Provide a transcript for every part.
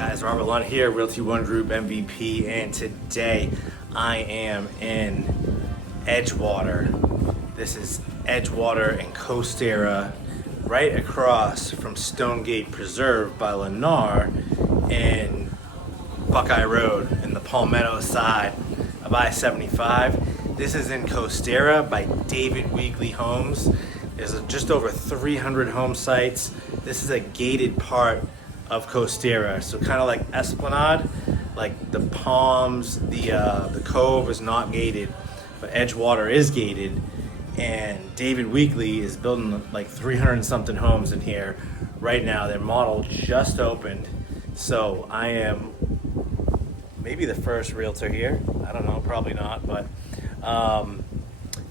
Guys, Robert Lunt here, Realty One Group MVP, and today I am in Edgewater. This is Edgewater and Coasterra, right across from Stonegate Preserve by Lennar and Buckeye Road in the Palmetto side of I-75. This is in Coasterra by David Weekley Homes. There's just over 300 home sites. This is a gated part of Coasterra, so kind of like Esplanade, like the Palms, the Cove is not gated, but Edgewater is gated, and David Weekley is building like 300 and something homes in here right now. Their model just opened, so I am maybe the first realtor here. I don't know, probably not, but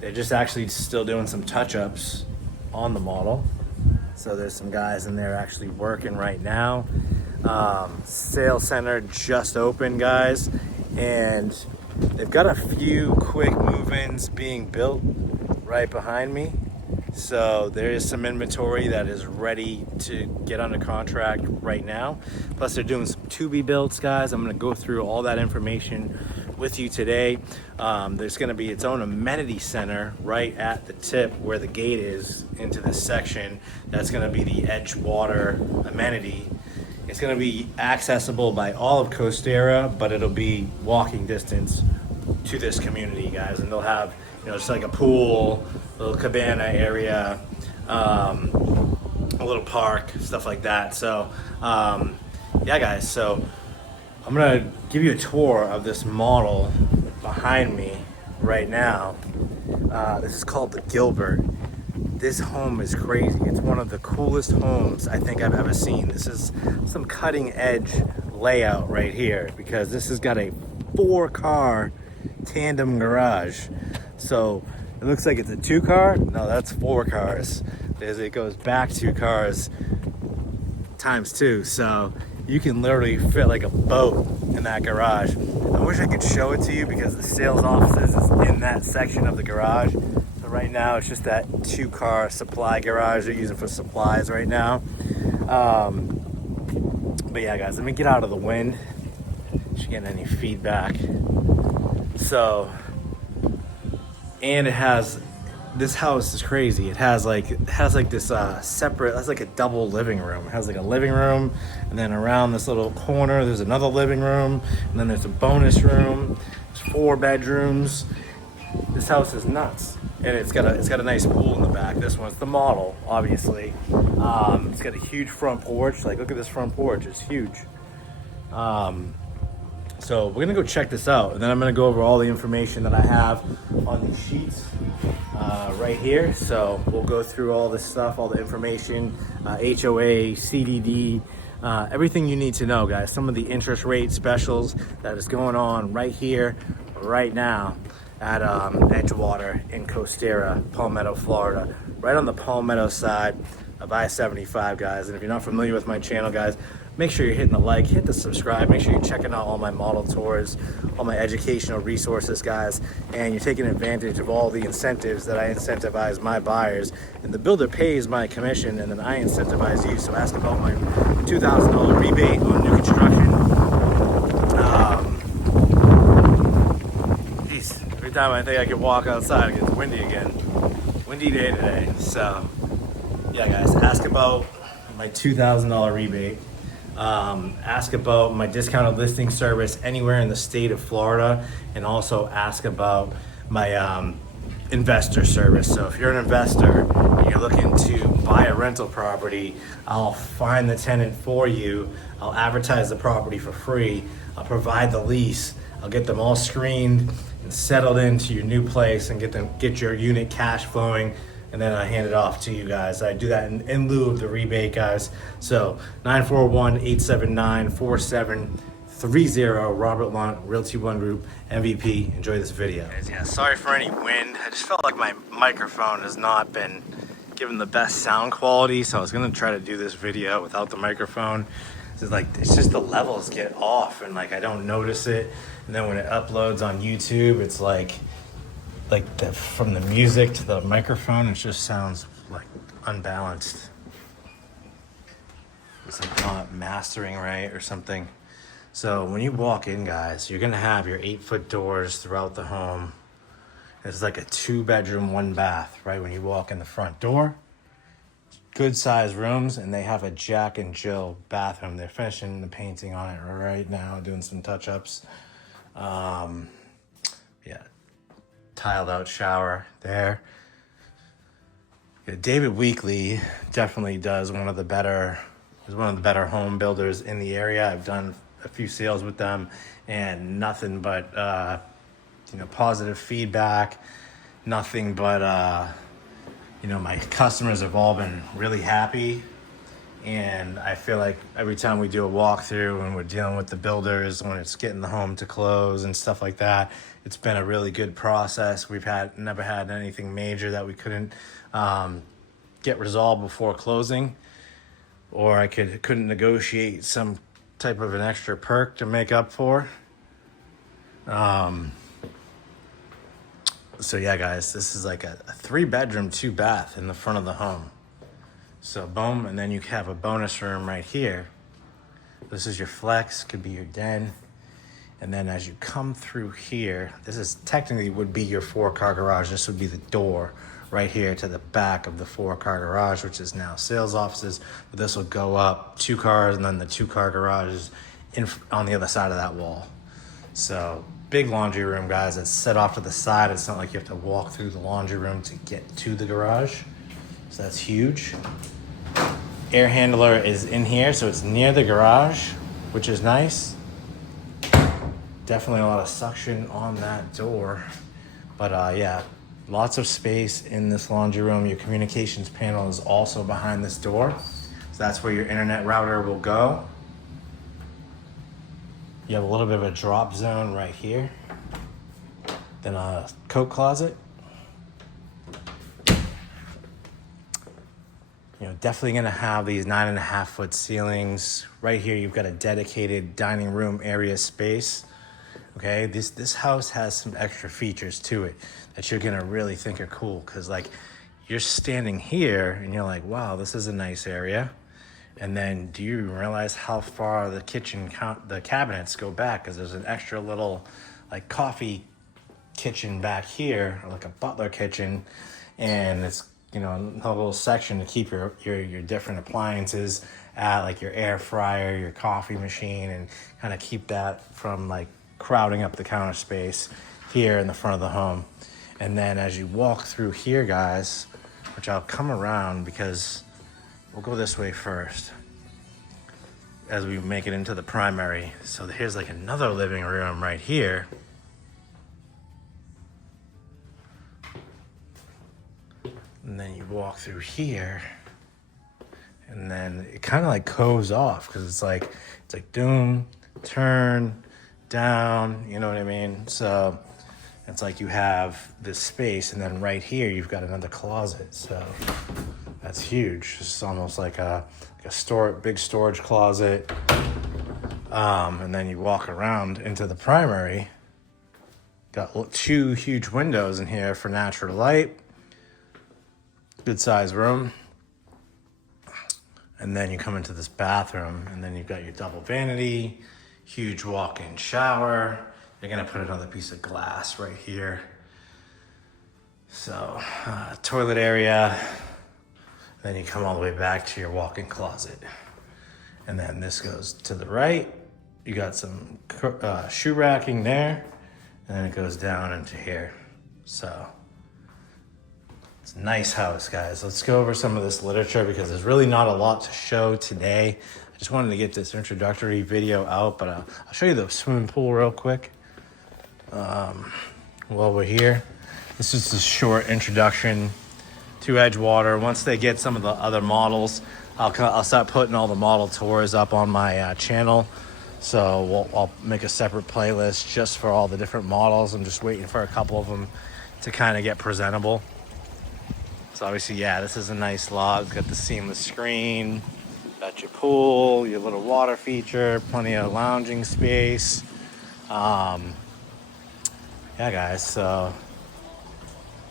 they're just actually still doing some touch-ups on the model. So there's some guys in there actually working right now. Sales center just opened, guys, and they've got a few quick move-ins being built right behind me. So there is some inventory that is ready to get under contract right now. Plus they're doing some to-be builds, guys. I'm gonna go through all that information with you today. There's gonna be its own amenity center right at the tip where the gate is into this section. That's gonna be the Edgewater amenity. It's gonna be accessible by all of Coasterra, but it'll be walking distance to this community, guys. And they'll have, you know, just like a pool, a little cabana area, a little park, stuff like that. So, yeah, guys, so I'm gonna give you a tour of this model behind me right now. This is called the Gilbert. This home is crazy. It's one of the coolest homes I think I've ever seen. This is some cutting edge layout right here because this has got a 4-car tandem garage. So it looks like it's a 2-car. No, that's 4 cars. It goes back 2 cars times 2. So you can literally fit like a boat in that garage. I wish I could show it to you because the sales offices is in that section of the garage. So right now it's just that 2-car supply garage they're using for supplies right now. But yeah, guys, let me get out of the wind. Should get any feedback. So, and it has, this house is crazy. It has like this separate, that's like a double living room. It has like a living room, and then around this little corner there's another living room, and then there's a bonus room. There's 4 bedrooms. This house is nuts, and it's got a nice pool in the back. This one's the model, obviously. It's got a huge front porch. Like, look at this front porch. It's huge. So we're gonna go check this out, and then I'm gonna go over all the information that I have on these sheets right here. So we'll go through all this stuff, all the information, HOA, CDD, everything you need to know, guys. Some of the interest rate specials that is going on right here, right now at Edgewater in Coasterra, Palmetto, Florida, right on the Palmetto side of I-75, guys. And if you're not familiar with my channel, guys, make sure you're hitting the like, hit the subscribe, make sure you're checking out all my model tours, all my educational resources, guys, and you're taking advantage of all the incentives that I incentivize my buyers. And the builder pays my commission, and then I incentivize you. So ask about my $2,000 rebate on new construction. Geez, every time I think I can walk outside, it gets windy again. Windy day today. So, yeah, guys, ask about my $2,000 rebate. Ask about my discounted listing service anywhere in the state of Florida, and also ask about my investor service. So if you're an investor and you're looking to buy a rental property, I'll find the tenant for you. I'll advertise the property for free. I'll provide the lease. I'll get them all screened and settled into your new place and get your unit cash flowing, and then I hand it off to you guys. I do that in lieu of the rebate, guys. So 941-879-4730, Robert Lunt, Realty One Group, MVP. Enjoy this video. Guys, yeah, sorry for any wind. I just felt like my microphone has not been given the best sound quality, so I was gonna try to do this video without the microphone. It's just the levels get off, and like I don't notice it. And then when it uploads on YouTube, it's like from the music to the microphone, it just sounds like unbalanced. It's like not mastering right or something. So when you walk in, guys, you're gonna have your 8-foot doors throughout the home. It's like a 2-bedroom, 1-bath, right? When you walk in the front door, good sized rooms, and they have a Jack and Jill bathroom. They're finishing the painting on it right now, doing some touch-ups. Yeah, tiled out shower there. Yeah, David Weekley definitely does one of the better home builders in the area. I've done a few sales with them, and nothing but positive feedback. Nothing but my customers have all been really happy, and I feel like every time we do a walkthrough and we're dealing with the builders when it's getting the home to close and stuff like that, it's been a really good process. We've never had anything major that we couldn't get resolved before closing, or I couldn't negotiate some type of an extra perk to make up for. So yeah, guys, this is like a 3-bedroom, 2-bath in the front of the home. So boom, and then you have a bonus room right here. This is your flex, could be your den. And then as you come through here, this is technically would be your 4-car garage. This would be the door right here to the back of the 4-car garage, which is now sales offices. But this will go up 2 cars, and then the 2-car garage is on the other side of that wall. So big laundry room, guys. It's set off to the side. It's not like you have to walk through the laundry room to get to the garage. So that's huge. Air handler is in here, so it's near the garage, which is nice. Definitely a lot of suction on that door. But yeah, lots of space in this laundry room. Your communications panel is also behind this door. So that's where your internet router will go. You have a little bit of a drop zone right here. Then a coat closet. Definitely gonna have these 9.5-foot ceilings. Right here, you've got a dedicated dining room area space. Okay, this house has some extra features to it that you're gonna really think are cool, because like you're standing here and you're like, wow, this is a nice area. And then do you realize how far the the cabinets go back? Because there's an extra little like coffee kitchen back here, or like a butler kitchen, and it's a little section to keep your different appliances at, like your air fryer, your coffee machine, and kind of keep that from like crowding up the counter space here in the front of the home. And then as you walk through here, guys, which I'll come around because we'll go this way first as we make it into the primary. So here's like another living room right here. And then you walk through here, and then it kind of like coves off, because it's like doom, turn, down, you know what I mean? So it's like you have this space, and then right here you've got another closet. So that's huge. It's almost like a big storage closet. And then you walk around into the primary. Got 2 huge windows in here for natural light. Good sized room. And then you come into this bathroom, and then you've got your double vanity, huge walk-in shower. You're gonna put another piece of glass right here. So toilet area. Then you come all the way back to your walk-in closet. And then this goes to the right. You got some shoe racking there, and then it goes down into here. So it's a nice house, guys. Let's go over some of this literature, because there's really not a lot to show today. I just wanted to get this introductory video out, but I'll show you the swimming pool real quick while we're here. This is a short introduction to Edgewater. Once they get some of the other models, I'll start putting all the model tours up on my channel. So I'll make a separate playlist just for all the different models. I'm just waiting for a couple of them to kind of get presentable. So obviously, yeah, this is a nice lot. It's got the seamless screen, got your pool, your little water feature, plenty of lounging space. Yeah, guys, so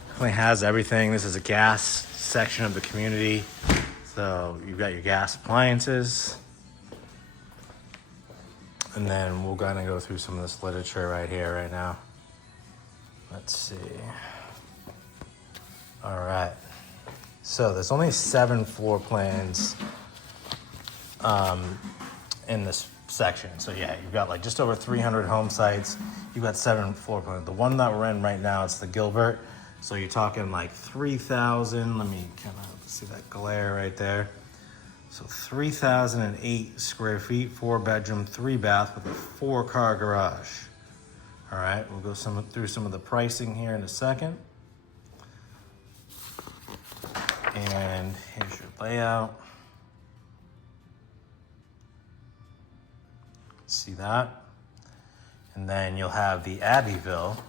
definitely has everything. This is a gas section of the community. So you've got your gas appliances. And then we'll kind of go through some of this literature right here, right now. Let's see. All right. So there's only 7 floor plans in this section. So yeah, you've got like just over 300 home sites. You've got 7 floor plans. The one that we're in right now, it's the Gilbert. So you're talking like 3,000. Let me kind of see that glare right there. So 3,008 square feet, 4 bedroom, 3 bath with a 4-car garage. All right, we'll go through some of the pricing here in a second. And here's your layout. See that? And then you'll have the Abbeville,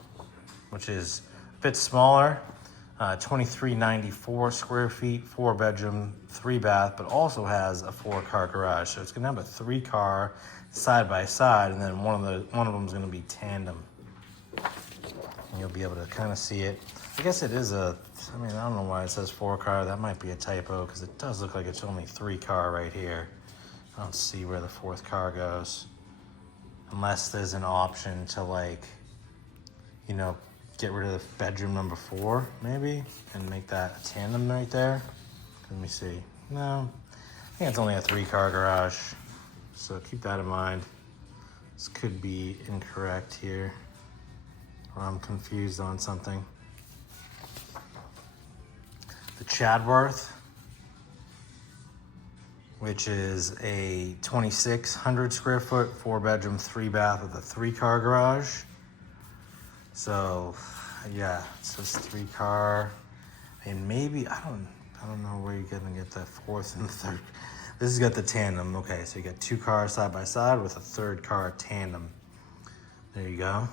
which is a bit smaller, 2,394 square feet, 4 bedroom, 3 bath, but also has a 4-car garage. So it's gonna have a 3-car side by side, and then one of them is gonna be tandem. And you'll be able to kind of see it. I guess it is I don't know why it says 4-car. That might be a typo because it does look like it's only 3-car right here. I don't see where the 4th car goes. Unless there's an option to get rid of the bedroom number 4 maybe and make that a tandem right there. Let me see. No, I think it's only a 3-car garage. So keep that in mind. This could be incorrect here, or I'm confused on something. The Chadworth, which is a 2,600 square foot, 4 bedroom, 3 bath with a 3-car garage. So yeah, it says 3-car, and maybe, I don't know where you're gonna get the 4th and 3rd. This has got the tandem. Okay, so you got 2 cars side by side with a 3rd car tandem. There you go.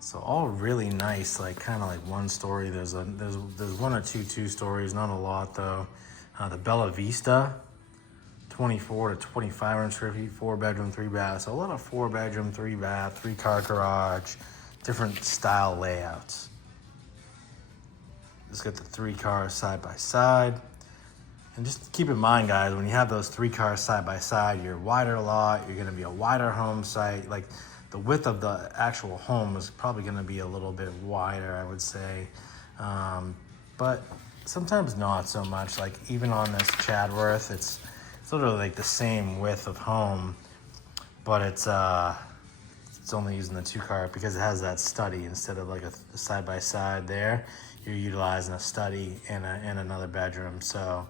So all really nice, kind of like 1 story. There's 1 or 2 stories, not a lot though. The Bella Vista, 24 to 2,500 square feet, 4 bedroom, 3 bath. So a lot of 4 bedroom, 3 bath, 3-car garage, different style layouts. Just got the 3 cars side by side. And just keep in mind, guys, when you have those 3 cars side by side, you're a wider lot, you're gonna be a wider home site. Like the width of the actual home is probably gonna be a little bit wider, I would say. But sometimes not so much. Like even on this Chadworth, it's literally like the same width of home, but it's only using the 2-car because it has that study instead of like a side by side there. You're utilizing a study and another bedroom, so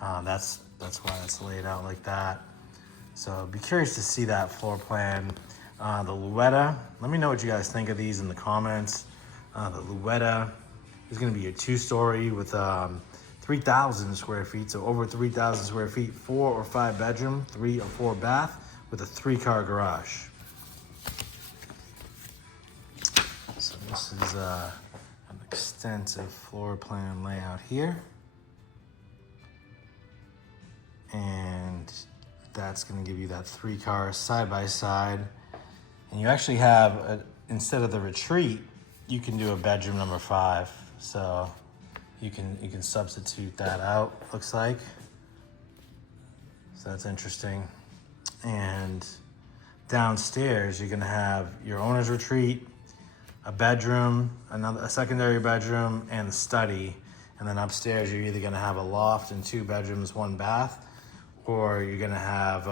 that's why it's laid out like that. So be curious to see that floor plan. The Luetta, let me know what you guys think of these in the comments. The Luetta is going to be a 2-story with 3,000 square feet, so over 3,000 square feet, 4 or 5 bedroom, 3 or 4 bath with a 3-car garage. So this is an extensive floor plan layout here. And that's going to give you that 3-car side by side. And you actually have, instead of the retreat, you can do a bedroom number 5. So you can substitute that out, looks like. So that's interesting. And downstairs, you're gonna have your owner's retreat, a bedroom, a secondary bedroom, and a study. And then upstairs, you're either gonna have a loft and 2 bedrooms, 1 bath, or you're gonna have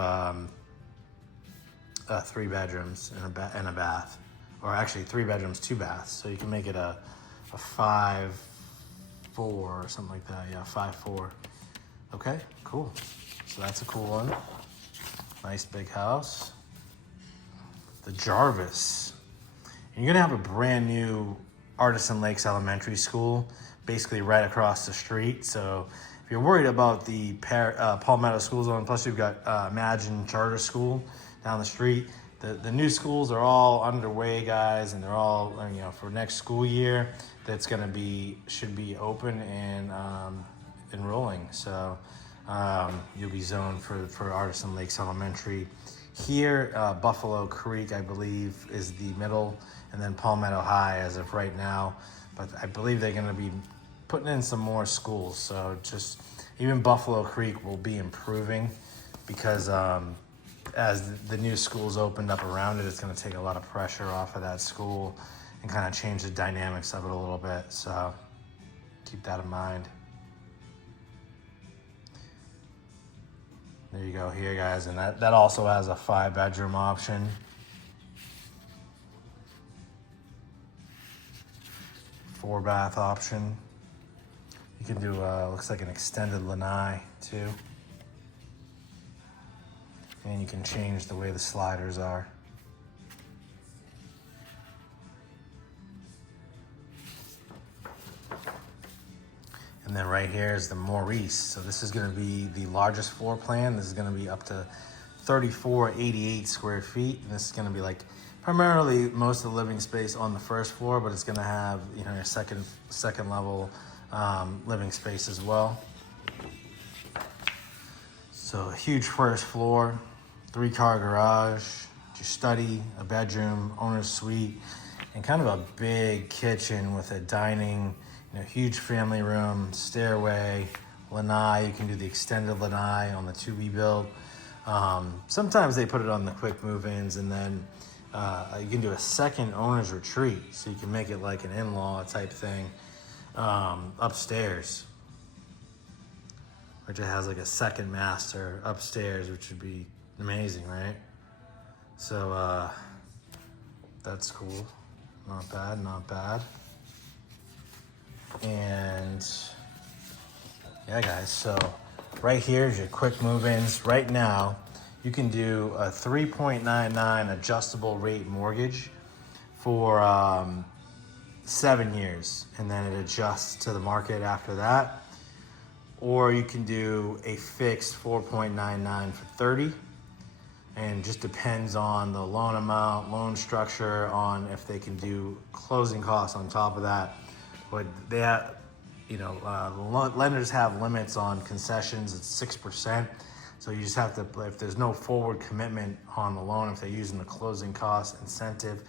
3 bedrooms and a bath, or actually 3 bedrooms, 2 baths. So you can make it a 5-4 or something like that. Yeah, 5-4. Okay, cool. So that's a cool one. Nice big house. The Jarvis. And you're gonna have a brand new Artisan Lakes Elementary School, basically right across the street. So if you're worried about the Palmetto school zone, plus you've got Imagine Charter School down the street. The new schools are all underway, guys, and they're all, for next school year, that's gonna should be open and enrolling. So you'll be zoned for Artisan Lakes Elementary. Here, Buffalo Creek, I believe, is the middle, and then Palmetto High as of right now. But I believe they're gonna be putting in some more schools. So just even Buffalo Creek will be improving because as the new schools opened up around it, it's going to take a lot of pressure off of that school and kind of change the dynamics of it a little bit. So keep that in mind. There you go here, guys. And that also has a 5-bedroom option. 4-bath option. You can do, looks like an extended lanai too. And you can change the way the sliders are. And then right here is the Maurice. So this is gonna be the largest floor plan. This is gonna be up to 3488 square feet. And this is gonna be like primarily most of the living space on the first floor, but it's gonna have, you know, your second level living space as well. So a huge first floor, 3-car garage, your study, a bedroom, owner's suite, and kind of a big kitchen with a dining, you know, huge family room, stairway, lanai. You can do the extended lanai on the to-be build. Sometimes they put it on the quick move-ins, and then you can do a second owner's retreat. So you can make it like an in-law type thing upstairs, which it has like a second master upstairs, which would be amazing, right? So that's cool. Not bad, not bad. And yeah, guys, so right here is your quick move-ins. Right now, you can do a 3.99 adjustable rate mortgage for 7 years, and then it adjusts to the market after that. Or you can do a fixed 4.99 for 30, and just depends on the loan amount, loan structure, on if they can do closing costs on top of that. But they have, you know, lenders have limits on concessions. It's 6%. So you just have to, if there's no forward commitment on the loan, if they're using the closing cost incentive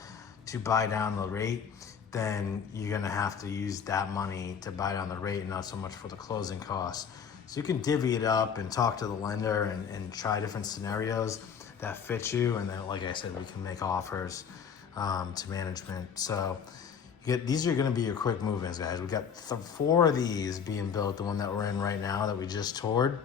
to buy down the rate, then you're gonna have to use that money to buy down the rate and not so much for the closing costs. So you can divvy it up and talk to the lender and try different scenarios that fit you. And then, like I said, we can make offers to management. So these are gonna be your quick move-ins, guys. We got 4 of these being built, the one that we're in right now that we just toured,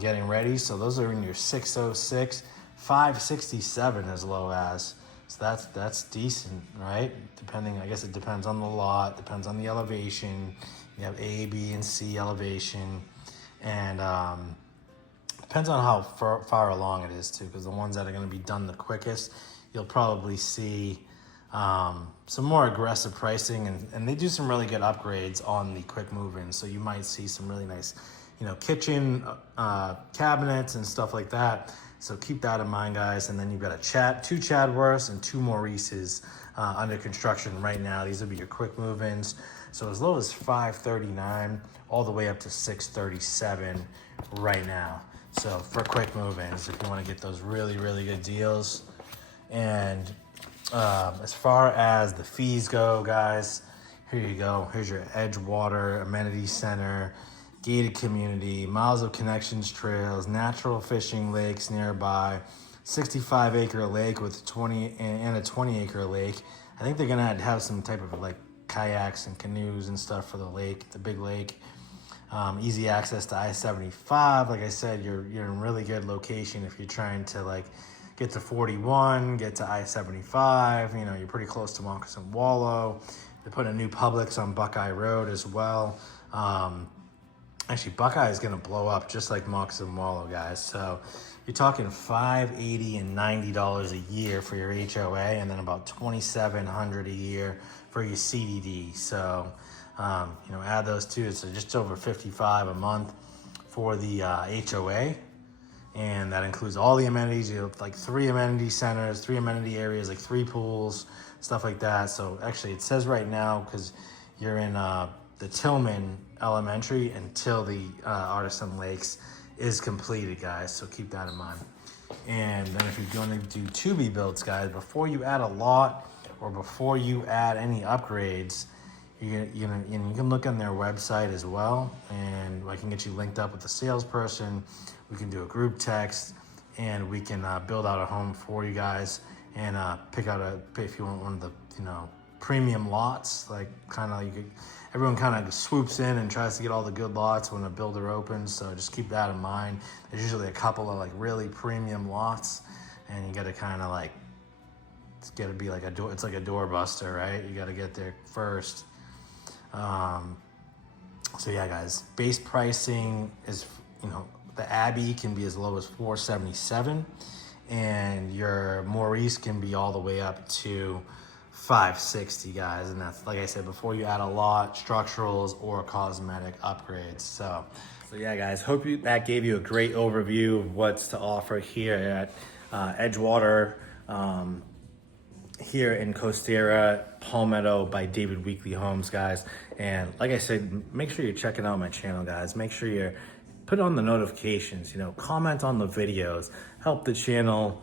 getting ready. So those are in your 606, 567 as low as. So that's decent, right? Depending, I guess it depends on the lot, depends on the elevation. You have A, B, and C elevation, and depends on how far along it is too, because the ones that are going to be done the quickest, you'll probably see some more aggressive pricing, and they do some really good upgrades on the quick move-in. So you might see some really nice, you know, kitchen cabinets and stuff like that. So keep that in mind, guys. And then you've got a two Chadworths and 2 Maurices under construction right now. These will be your quick move-ins. So as low as $539 all the way up to $637 right now. So for quick move-ins, if you want to get those really, really good deals. And as far as the fees go, guys, here you go. Here's your Edgewater Amenity Center, gated community, miles of connections, trails, natural fishing lakes nearby, 65-acre lake with 20 and a 20-acre lake. I think they're gonna have some type of like kayaks and canoes and stuff for the lake, the big lake. Easy access to I-75. Like I said, you're in really good location if you're trying to like get to 41, get to I-75. You know, you're pretty close to Moccasin Wallow. They put a new Publix on Buckeye Road as well. Actually, Buckeye is going to blow up just like Moccasin Wallow, guys. So you're talking $580 and $90 a year for your HOA, and then about $2,700 a year for your CDD. So, you know, add those two. It's just over $55 a month for the HOA, and that includes all the amenities. You have like 3 amenity centers, 3 amenity areas, like 3 pools, stuff like that. So actually, it says right now, because you're in the Tillman Elementary until the Artisan Lakes is completed, guys. So keep that in mind. And then if you're going to do to-be builds, guys, before you add a lot or before you add any upgrades, You can look on their website as well, and I can get you linked up with a salesperson. We can do a group text, and we can build out a home for you guys, and pick out if you want one of the premium lots. Like everyone kind of swoops in and tries to get all the good lots when a builder opens. So just keep that in mind. There's usually a couple of like really premium lots, and you got to kind of like, it's got to be like a door. It's like a doorbuster, right? You got to get there first. So yeah, guys, base pricing is, the Abbey can be as low as $477, and your Maurice can be all the way up to $560, guys. And that's, like I said, before you add a lot, structurals or cosmetic upgrades. So yeah, guys, hope that gave you a great overview of what's to offer here at Edgewater, here in Coasterra, Palmetto by David Weekley Homes, guys. And like I said, make sure you're checking out my channel, guys. Make sure you're put on the notifications, comment on the videos, help the channel,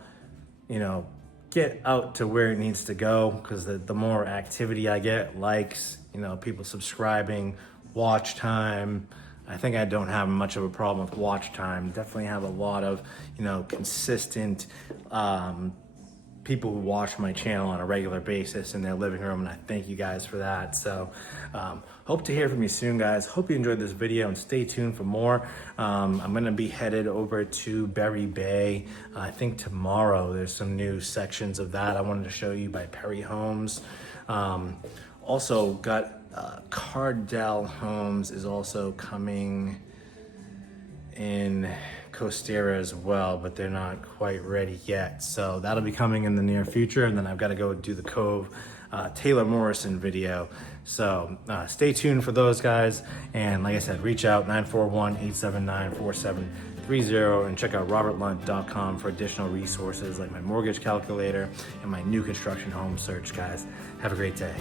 get out to where it needs to go, because the more activity I get, likes, people subscribing, watch time. I think I don't have much of a problem with watch time. Definitely have a lot of, consistent people who watch my channel on a regular basis in their living room, and I thank you guys for that. So hope to hear from you soon, guys. Hope you enjoyed this video, and stay tuned for more. I'm gonna be headed over to Berry Bay. I think tomorrow there's some new sections of that I wanted to show you by Perry Homes. Also got Cardell Homes is also coming in Coasterra as well, but they're not quite ready yet. So that'll be coming in the near future. And then I've got to go do the Cove Taylor Morrison video. So stay tuned for those, guys. And like I said, reach out 941-879-4730 and check out robertlunt.com for additional resources like my mortgage calculator and my new construction home search, guys. Have a great day.